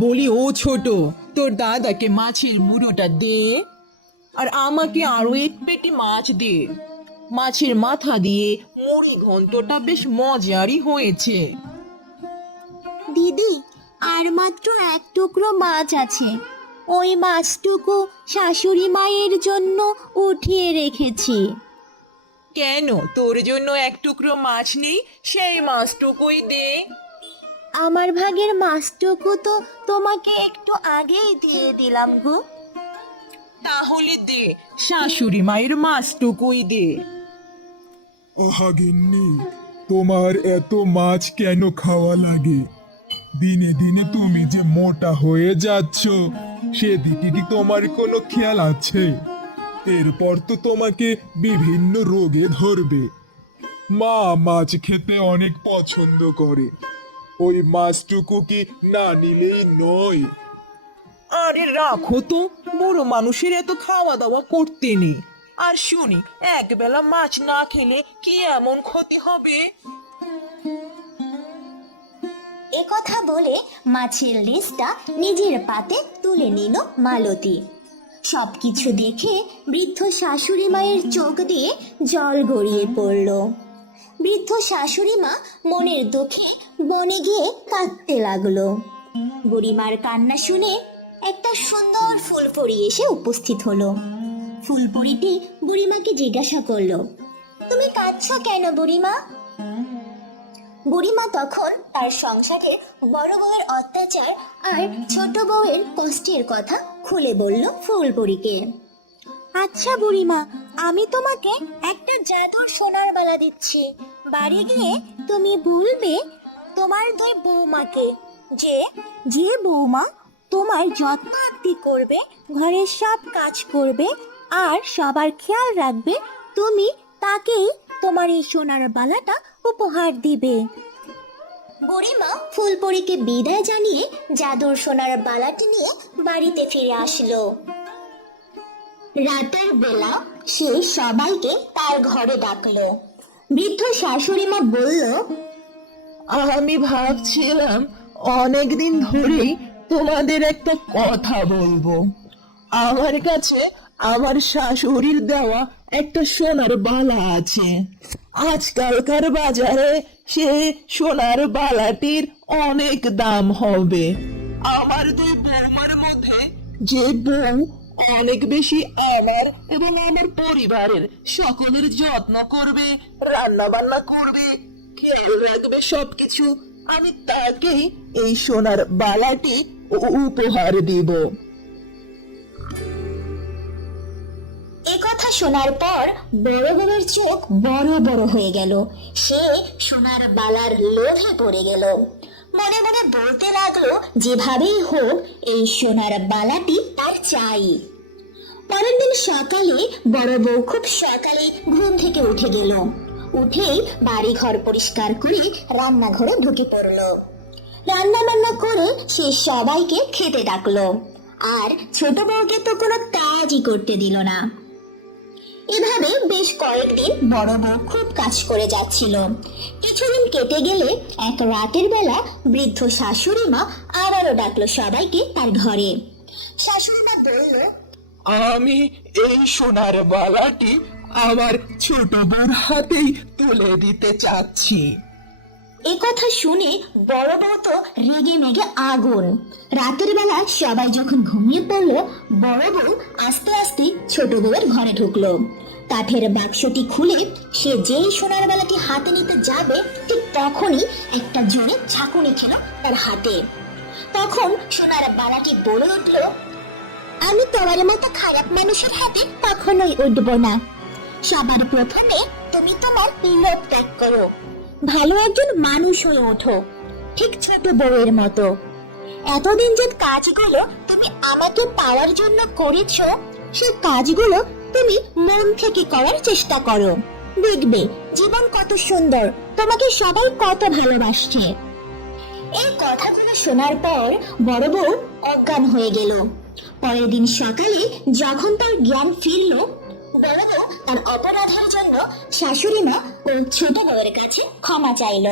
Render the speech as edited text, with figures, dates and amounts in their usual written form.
বলি, ও ছোট, তোর দাদাকে মাছের মুড়োটা দে, আর আমাকে আরো এক পেটি মাছ দে। মাছের মাথা দিয়ে মুড়ি ঘন্টটা বেশ মজারই হয়েছে। দিদি, আর মাত্র এক টুকরো মাছ আছে। ওই মাছটুকু শাশুড়ি মায়ের জন্য উঠিয়ে রেখেছি। কেন তোর জন্য এক টুকরো মাছ নেই? সেই মাছটুকুই দে। আমার ভাগের মাছটুকু তো তোমাকে একটু আগেই দিয়ে দিলাম গো। তাহলে দে, শাশুড়ি মায়ের মাছটুকুই দে। আহা গিন্নি, তোমার এত মাছ কেন খাওয়া লাগে? দিনে দিনে তুমি যে মোটা হয়ে যাচ্ছ, সেদিকে কি তোমার কোনো খেয়াল আছে? এরপর তো তোমাকে বিভিন্ন রোগে ধরবে। মা মাছ খেতে অনেক পছন্দ করে, ওই মাছটুকু কি না নিলেই নয়? আরে রাখো তো, বড় মানুষের এত খাওয়া দাওয়া করতে নেই। আর শুনি, একবেলা মাছ না খেলে কি এমন ক্ষতি হবে? এ কথা বলে মাছের লিস্টটা নিজের পাতে তুলে নিল মালতী। সবকিছু দেখে বৃদ্ধ শাশুড়ি মায়ের চোখ দিয়ে জল গড়িয়ে পড়ল। বৃদ্ধ শাশুড়ি মা মনের দুঃখে বনে গিয়ে কাঁদতে লাগলো। বুড়িমার কান্না শুনে একটা সুন্দর ফুলপরি এসে উপস্থিত হলো। ফুলপরিটি বুড়িমাকে জিজ্ঞাসা করলো, তুমি কাঁদছো কেন বুড়িমা? বুড়িমা তখন তার সংসারে বড় বউয়ের অত্যাচার আর ছোট বউয়ের কষ্টের কথা খুলে বলল ফুলপরিকে। আচ্ছা বুড়িমা, আমি তোমাকে একটা জাদুর সোনার বালা দিচ্ছি। বাড়ি গিয়ে তুমি বলবে তোমার দুই বৌমাকে যে যে বৌমা তোমার যত্ন আত্তি করবে, ঘরের সব কাজ করবে আর সবার খেয়াল রাখবে, তুমি তাকেই তোমার এই সোনার বালাটা উপহার দিবে। বুড়িমা ফুলপরিকে বিদায় জানিয়ে জাদুর সোনার বালাটি নিয়ে বাড়িতে ফিরে আসলো। রাতের বেলা সে সবাইকে তার ঘরে ডাকলো। বৃদ্ধ শাশুড়ি মা বলল, আমি ভাবছিলাম অনেকদিন ধরেই তোমাদের একটা কথা বলবো। আমার কাছে আমার শাশুড়ির দেওয়া একটা সোনার বালা আছে। আজকালকার বাজারে সে সোনার বালাটির অনেক দাম হবে। আমার দুই বৌমার মধ্যে যে বউ অনেক বেশি আমার এবং আমার পরিবারের সকলের যত্ন করবে, রান্না বান্না করবে, খেয়াল রাখবে সবকিছু, আমি তাকেই এই সোনার বালাটি উপহার দিব। এ কথা শোনার পর বড় বউয়ের চোখ বড় বড় হয়ে গেল। সে সোনার বালার লোভে পড়ে গেল। মনে মনে বলতে লাগলো, যেভাবেই হোক এই সোনার বালাটি তার চাই। পরের দিন সকালে বড় বউ খুব সকালে ঘুম থেকে উঠে গেল। উঠেই বাড়ি ঘর পরিষ্কার করে রান্নাঘরে ঢুকে পড়লো। রান্না বান্না করে সে সবাইকে খেতে ডাকলো, আর ছোট বউকে তো কোনো কাজই করতে দিল না। এভাবে বেশ কয়েকদিন বড় বউ খুব কাজ করে যাচ্ছিল। কিছুদিন কেটে গেলে এক রাতের বেলা বৃদ্ধ শাশুড়ি মা আবারও ডাকলো সবাইকে তার ঘরে। শাশুড়ি মা বলল, আমি এই সোনার বালাটি আমার ছোট বোন হাতেই তুলে দিতে চাচ্ছি। এ কথা শুনে বড় বউ তো রেগে মেগে আগুন। রাতের বেলা সবাই যখন ঘুমিয়ে পড়লো, বড় বউ আস্তে আস্তে ছোট বউয়ের ঘরে ঢুকলো। কাঠের বাক্সটি খুলে সে যেই সোনার বালাটি হাতে নিতে যাবে, ঠিক তখনই একটা জোরে ঝাঁকুনি খেলো তার হাতে। তখন সোনার বালাটি বলে উঠলো, আমি তোমার মতো খারাপ মানুষের হাতে কখনোই উঠব না। সবার প্রথমে তুমি তোমার লোভ ত্যাগ করো, ভালো একজন মানুষ হয়ে ওঠো, ঠিক ছোট বউয়ের মতো। এতদিন যে কাজগুলো তুমি আমাকে পাওয়ার জন্য করেছো, সে কাজগুলো তুমি মন থেকে করার চেষ্টা করো। দেখবে জীবন কত সুন্দর, তোমাকে সবাই কত ভালোবাসছে। এই কথাগুলো শোনার পর বড় বউ অজ্ঞান হয়ে গেল। পরের দিন সকালে যখন তার জ্ঞান ফিরল, বড় বউ তার অপরাধের জন্য শাশুড়ি মা ও ছোট বউয়ের কাছে ক্ষমা চাইল।